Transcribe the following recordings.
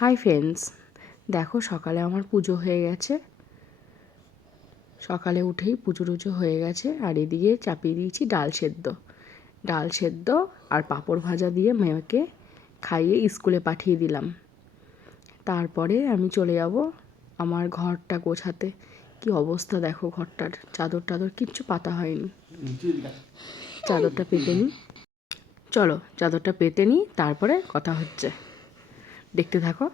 Hi friends, দেখো সকালে আমার পুজো হয়ে গেছে। সকালে উঠেই পুজো টুজো হয়ে গেছে। আর এদিকে চাপিয়ে দিয়েছি ডাল সেদ্ধ আর পাঁপড় ভাজা দিয়ে মেয়েকে খাইয়ে স্কুলে পাঠিয়ে দিলাম। তারপরে আমি চলে যাব আমার ঘরটা গোছাতে। কি অবস্থা দেখো ঘরটার, চাদর টাদর কিচ্ছু পাতা হয়নি। চাদরটা পেতে নিই, চলো চাদরটা পেতে নিই, তারপরে কথা হচ্ছে, দেখতে থাকো।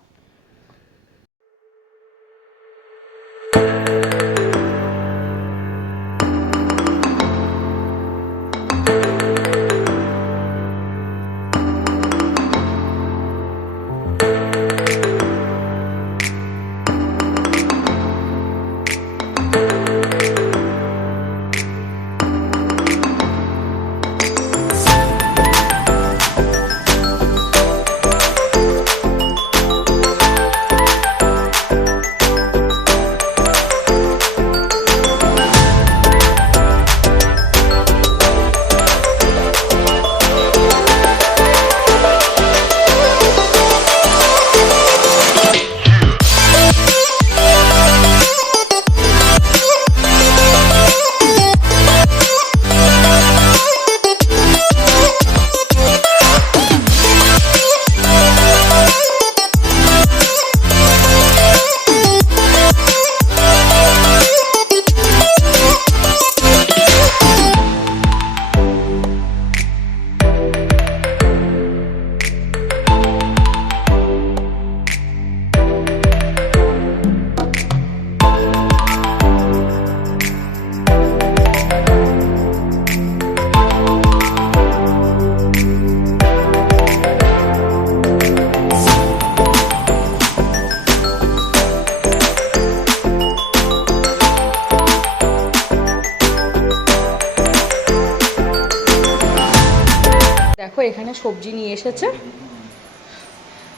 দেখো এখানে সবজি নিয়ে এসেছে,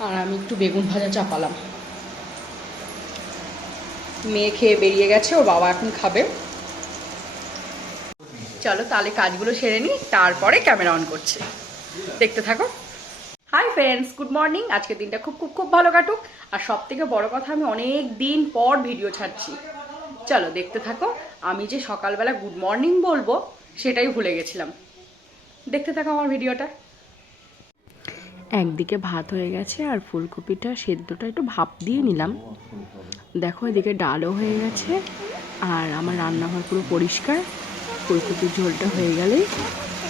আর আমি একটু বেগুন ভাজা চাপালাম। মেয়ে খেয়ে বেরিয়ে গেছে, ওর বাবা এখন খাবে। চলো তাহলে কাজগুলো সেরে নিই, তারপরে ক্যামেরা অন করছি, দেখতে থাকো। Hi friends, good morning. আজকের দিনটা খুব খুব খুব ভালো কাটুক। আর সব থেকে বড় কথা, আমি অনেক দিন পর ভিডিও ছাড়ছি। চলো দেখতে থাকো। আমি যে সকালবেলা গুড মর্নিং বলবো সেটাই ভুলে গেছিলাম, দেখতে থাকো আমার ভিডিওটা। একদিকে ভাত হয়ে গেছে আর ফুলকপিটা সেদ্ধটা একটু ভাপ দিয়ে নিলাম। দেখো এদিকে ডালও হয়ে গেছে, আর আমার রান্নাঘর পুরো পরিষ্কার। ফুলকপির ঝোলটা হয়ে গেলেই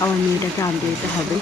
আমার মেয়েটাকে আনতে দিতে হবে।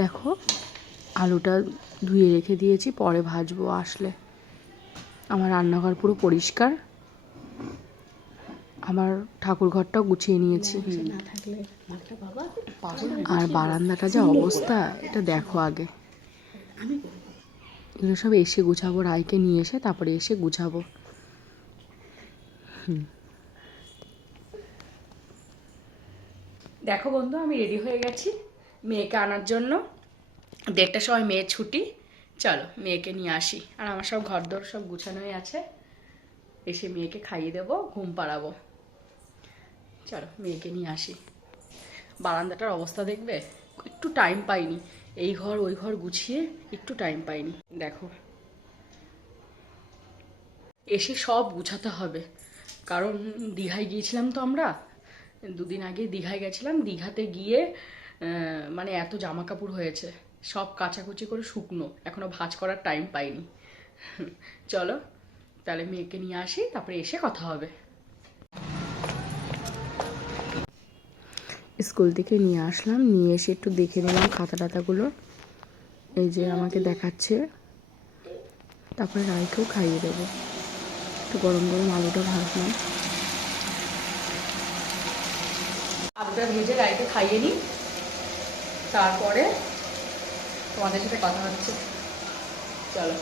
দেখো আলুটা ধুয়ে রেখে দিয়েছি, পরে ভাজবো আসলে। আমার রান্নাঘর পুরো পরিষ্কার, আমার ঠাকুর ঘরটাও গুছিয়ে নিয়েছি। আর বারান্দাটা যা অবস্থা, এটা দেখো আগে। এগুলো সব এসে গুছাবো, রায়কে নিয়ে এসে তারপরে এসে গুছাবো। দেখো বন্ধু, আমি রেডি হয়ে গেছি মেয়েকে আনার জন্য। 1:30টার সময় মেয়ের ছুটি। চলো মেয়েকে নিয়ে আসি। আর আমার সব ঘরদোর সব গুছানোই আছে, এসে মেয়েকে খাইয়ে দেবো, ঘুম পাড়াবো। চলো মেয়েকে নিয়ে আসি। বারান্দাটার অবস্থা দেখবে, একটু টাইম পাইনি, এই ঘর ওই ঘর গুছিয়ে একটু টাইম পাইনি। দেখো এসে সব গুছাতে হবে, কারণ দীঘায় গিয়েছিলাম তো আমরা, 2 দিন আগে দীঘায় গেছিলাম। দীঘাতে গিয়ে মানে এত জামা কাপড় হয়েছে, সব কাচাকুচি করে শুকনো, এখনো ভাঁজ করার টাইম পাইনি। চলো তাহলে মেয়েকে নিয়ে আসি, তারপরে এসে কথা হবে। স্কুল থেকে নিয়ে আসলাম, নিয়ে এসে একটু দেখে নিলাম খাতা টাতাগুলো। এই যে আমাকে দেখাচ্ছে, তারপরে রায়কেও খাইয়ে দেবো। একটু গরম গরম আলুটা ভাজলাম, আলুটা ভেজে রায়কে খাইয়ে নিই, তারপরে তোমাদের সাথে কথা হচ্ছে। চলো।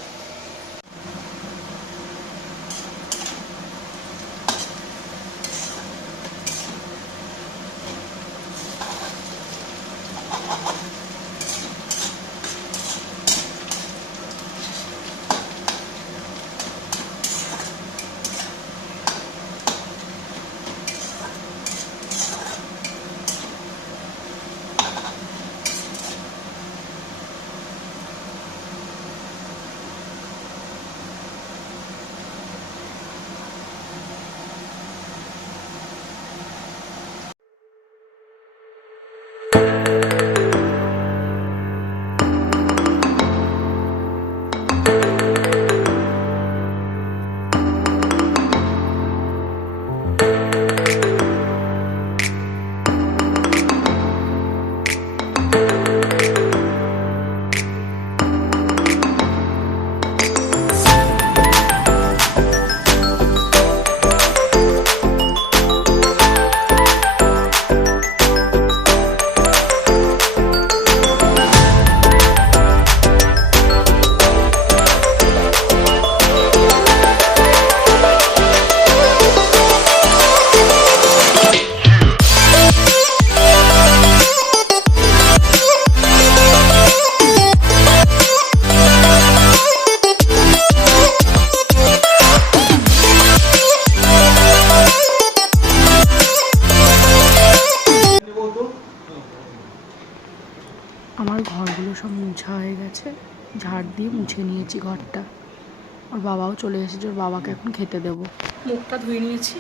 আমার ঘরগুলো সব মুছা হয়ে গেছে, ঝাড় দিয়ে মুছে নিয়েছি ঘরটা। ওর বাবাও চলে এসেছে, ওর বাবাকে এখন খেতে দেব। মুখটা ধুয়ে নিয়েছি,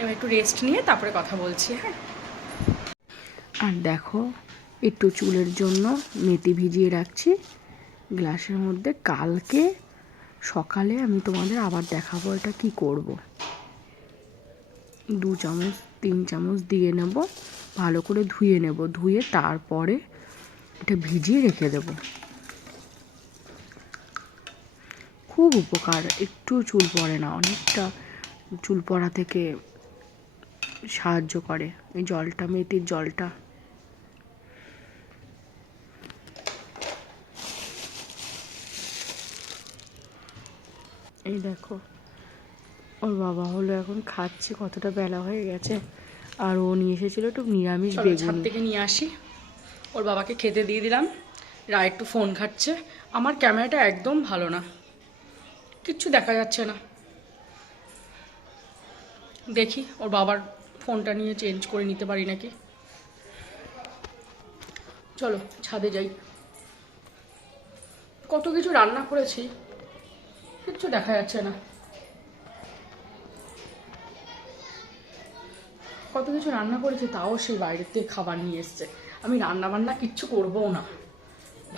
এবার একটু রেস্ট নিয়ে তারপরে কথা বলছি। হ্যাঁ, আর দেখো একটু চুলের জন্য মেথি ভিজিয়ে রাখছি গ্লাসের মধ্যে, কালকে সকালে আমি তোমাদের আবার দেখাবো এটা কি করব। 2 চামচ 3 চামচ দিয়ে নেব, ভালো করে ধুয়ে নেব, ধুয়ে তারপরে এটা ভিজিয়ে রেখে দেব। খুব উপকার, একটু চুল পড়ে না, অনেকটা চুল পড়া থেকে সাহায্য করে এই জলটা, মেথির জলটা। এই দেখো ওর বাবা হলো এখন খাচ্ছে, কতটা বেলা হয়ে গেছে। আর ও নিয়ে এসেছিলো একটু নিরামিষ বেগুন। ছাদ থেকে নিয়ে আসি, ওর বাবাকে খেতে দিয়ে দিলাম। রায় একটু ফোন ঘাটছে। আমার ক্যামেরাটা একদম ভালো না, কিচ্ছু দেখা যাচ্ছে না। দেখি ওর বাবার ফোনটা নিয়ে চেঞ্জ করে নিতে পারি নাকি। চলো ছাদে যাই। কত কিছু রান্না করেছি, কিচ্ছু দেখা যাচ্ছে না। কত কিছু রান্না করেছি, তাও সেই বাইরের থেকে খাবার নিয়ে এসছে। আমি রান্না বান্না কিচ্ছু করবও না,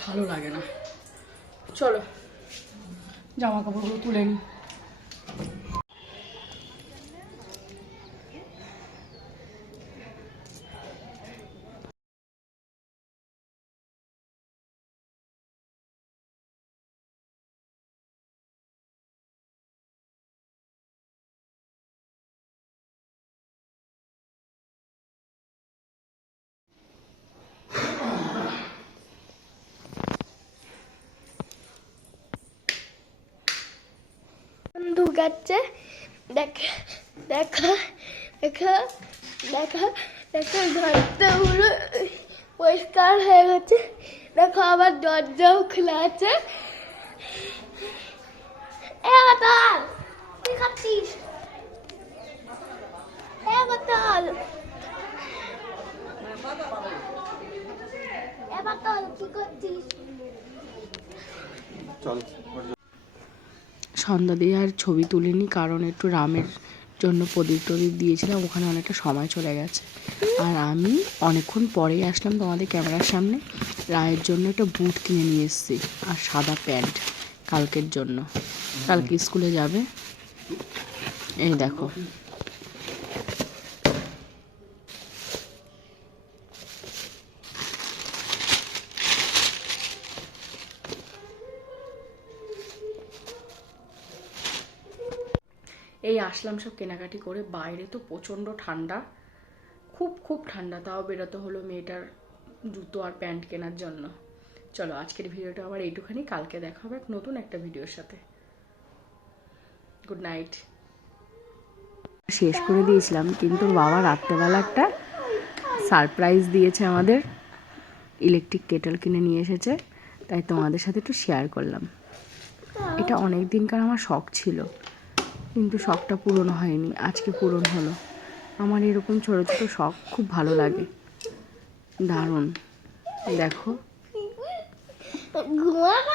ভালো লাগে না। চলো জামা কাপড়গুলো তুলে নিই। ঢুকাচ্ছে, দেখা দেখা দেখা দেখা দেখা ঘরটা পুরো পরিষ্কার হয়ে গেছে। দেখো আবার দরজাও খোলা আছে। বাতাল তুই খাচ্ছিস, বাতাল বাতাল কি করছিস? চল সন্ধ্যা দিয়ে আর ছবি তুলিনি, কারণ একটু রামের জন্য প্রদীপ টদীপ দিয়েছিলাম, ওখানে অনেকটা সময় চলে গেছে। আর আমি অনেকক্ষণ পরেই আসলাম তোমাদের ক্যামেরার সামনে। রায়ের জন্য একটা বুট কিনে নিয়ে এসেছি আর সাদা প্যান্ট কালকের জন্য, কালকে স্কুলে যাবে। এই দেখো এই আসলাম সব কেনাকাটি করে। বাইরে তো প্রচণ্ড ঠান্ডা, খুব খুব ঠান্ডা। তাও বেরোতে হলো মেয়েটার জুতো আর প্যান্ট কেনার জন্য। চলো আজকের ভিডিওটা আবার এইটুখানি, কালকে দেখা হবে নতুন একটা ভিডিওর সাথে। Good night. শেষ করে দিয়েছিলাম, কিন্তু বাবা রাত্রেবেলা একটা সারপ্রাইজ দিয়েছে আমাদের। ইলেকট্রিক কেটল কিনে নিয়ে এসেছে, তাই তোমাদের সাথে একটু শেয়ার করলাম। এটা অনেক দিনকার আমার শখ ছিল, কিন্তু শখটা পূরণ হয়নি, আজকে পূরণ হলো। আমার এরকম ছোট ছোট শখ খুব ভালো লাগে, দারুণ। দেখো ঘুমানো